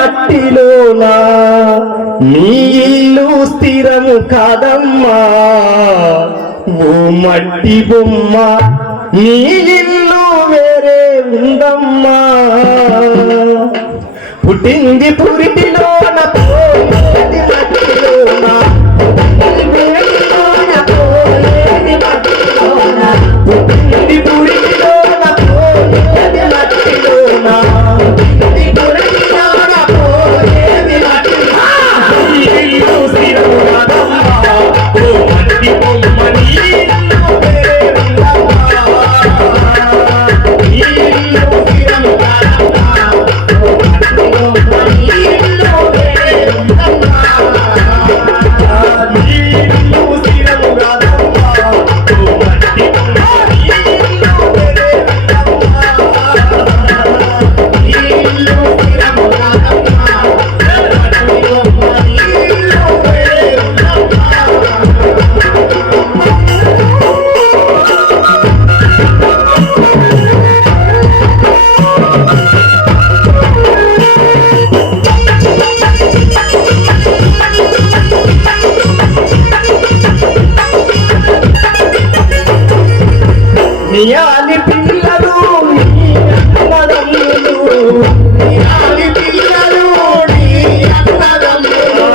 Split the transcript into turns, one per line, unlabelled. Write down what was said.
మట్టిలోనా? నీ ఇల్లు స్థిరము కాదమ్మా. ఓ మట్టి బొమ్మ నీ ఇల్లు వేరే ఉందమ్మా. పుట్టింది పురిటి అన్యాలి పిల్లలు అన్నదమ్ములు అన్యాలి పిల్లలు. అన్నదమ్ములు